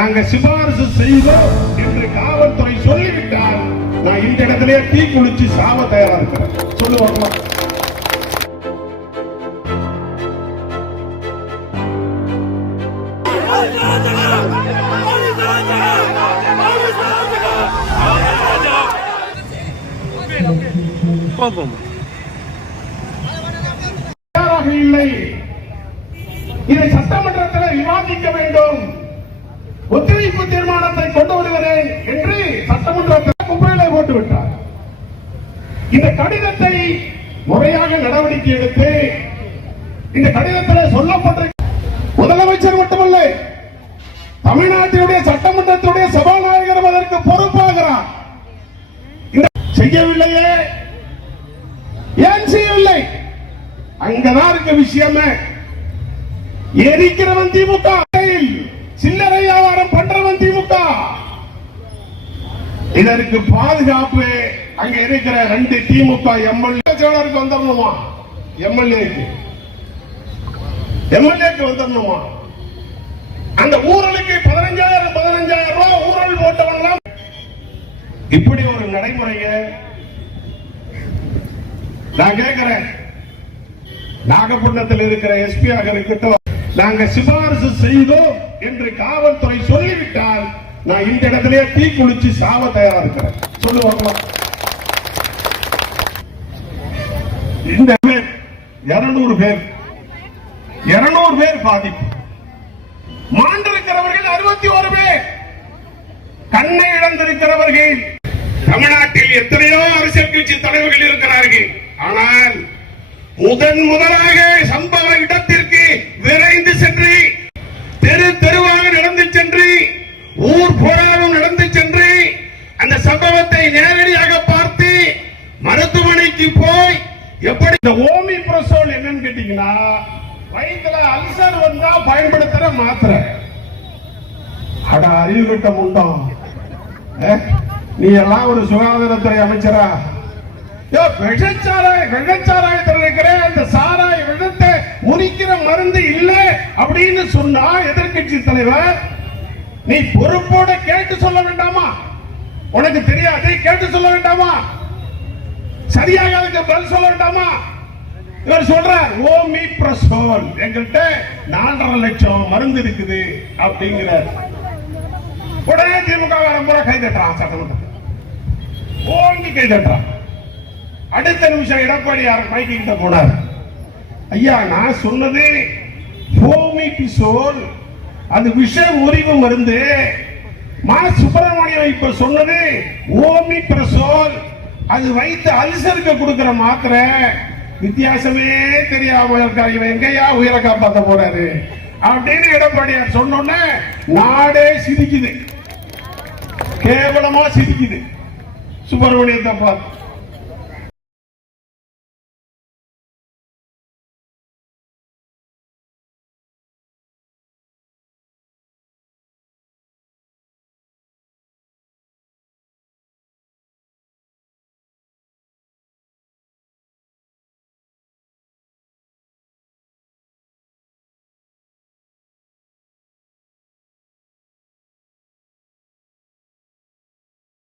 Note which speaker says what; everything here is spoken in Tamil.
Speaker 1: நாங்க சிபாரிசு செய்தோம் என்று காவல்துறை சொல்லிவிட்டால் நான் இந்த இடத்திலே தீ குளிச்சு சாவ தயாரா இருக்கிறேன் சொல்லுவாங்களா இல்லை. இதை சட்டமன்றத்தில் விவாதிக்க வேண்டும். ஒத்துழைப்பு தீர்மானத்தை கொண்டு வருகிறேன் என்று சட்டமன்றத்தில் குப்பையிலே போட்டுவிட்டார். இந்த கடிதத்தை முறையாக நடவடிக்கை எடுத்து இந்த கடிதத்தில் சொல்லப்பட்டிருக்க முதலமைச்சர் மட்டுமல்ல தமிழ்நாட்டினுடைய சட்டமன்றத்துடைய சபாநாயகர் அதற்கு பொறுப்பாகிறார். செய்யவில்லையே. ஏன் செய்யவில்லை? அங்கதான் இருக்க விஷயமே. எரிக்கிறவன் திமுக. சில்லறை இதற்கு பாதுகாப்பு அங்க இருக்கிற ரெண்டு திமுக எம்எல்ஏ செயலருக்கு வந்துடணுமா எம்எல்ஏக்கு எம்எல்ஏக்கு வந்துடணுமா அந்த ஊழலுக்கு பதினஞ்சாயிரம் பதினஞ்சாயிரம் ரூபாய் ஊழல் போட்டவன் இப்படி ஒரு நடைமுறைய நான் கேட்கிறேன் நாகப்பட்டினத்தில் இருக்கிற எஸ்பி ஆக இருக்கட்டும் நாங்க சிபாரிசு செய்தோம் என்று காவல்துறை சொல்லிவிட்டால் நான் இந்த இடத்துலயே தீ குளிச்சு சாவ தயாரா இருக்கிறேன். சொல்லுவாங்களா இந்த பேர் இருநூறு பேர். இருநூறு பேர் பாதிப்பு. மாண்டிருக்கிறவர்கள் அறுபத்தி ஒரு பேர். கண்ணை இழந்திருக்கிறவர்கள். தமிழ்நாட்டில் எத்தனையோ அரசியல் கட்சி தலைவர்கள் இருக்கிறார்கள். ஆனால் முதன் முதலாக சம்பவ இடத்தில் இந்த ஓமி பிரசோல் என்னன்னு கேட்டீங்கன்னா வயிற்றுல அல்சர் வந்தா பயன்படுத்துற மாத்திரை. அட அறிவு கிட்ட முண்டம். நீ எல்லாம் ஒரு சுகாதாரத்துறை அமைச்சரா? விஷச்சாராய விஷச்சாராயத்தில் இருக்கிற அந்த சாராய விஷத்தை முறிக்கிற மருந்து இல்லை அப்படின்னு சொன்னா எதிர்க்கட்சி தலைவர் நீ பொறுப்போட கேட்டு சொல்ல வேண்டாமா? உனக்கு தெரியாது கேட்டு சொல்ல வேண்டாமா? சரியாக அதுக்கு பதில் சொல்ல வேண்டாமா? இவர் சொல்றார் ஓமி பிரசோல் எங்கள்கிட்ட நாலரை லட்சம் மருந்து இருக்குது அப்படிங்கிறார். உடனே திமுக பூரா கை தட்டுறான் சட்டமன்றத்தில் ஓங்கி கை தட்டுறான். அடுத்த நிமிஷம் எடப்பாடியார் மைக்கு கிட்ட போனார். ஐயா நான் சொன்னது ஹோமி பிசோல் அது விஷ முறிவு மருந்து. மா சுப்பிரமணியம் இப்ப சொன்னது ஓமி பிரசோல் அது வைத்து அல்சருக்கு கொடுக்கிற மாத்திரை வித்தியாசமே தெரியாம இருக்காரு இவன் எங்கேயா உயிரை காப்பாற்ற போறாரு? அப்படின்னு எடப்பாடியார் சொன்னோன்னே நாடே சிரிக்குது. கேவலமா சிரிக்குது. சுப்பிரமணியத்தை பார்த்து.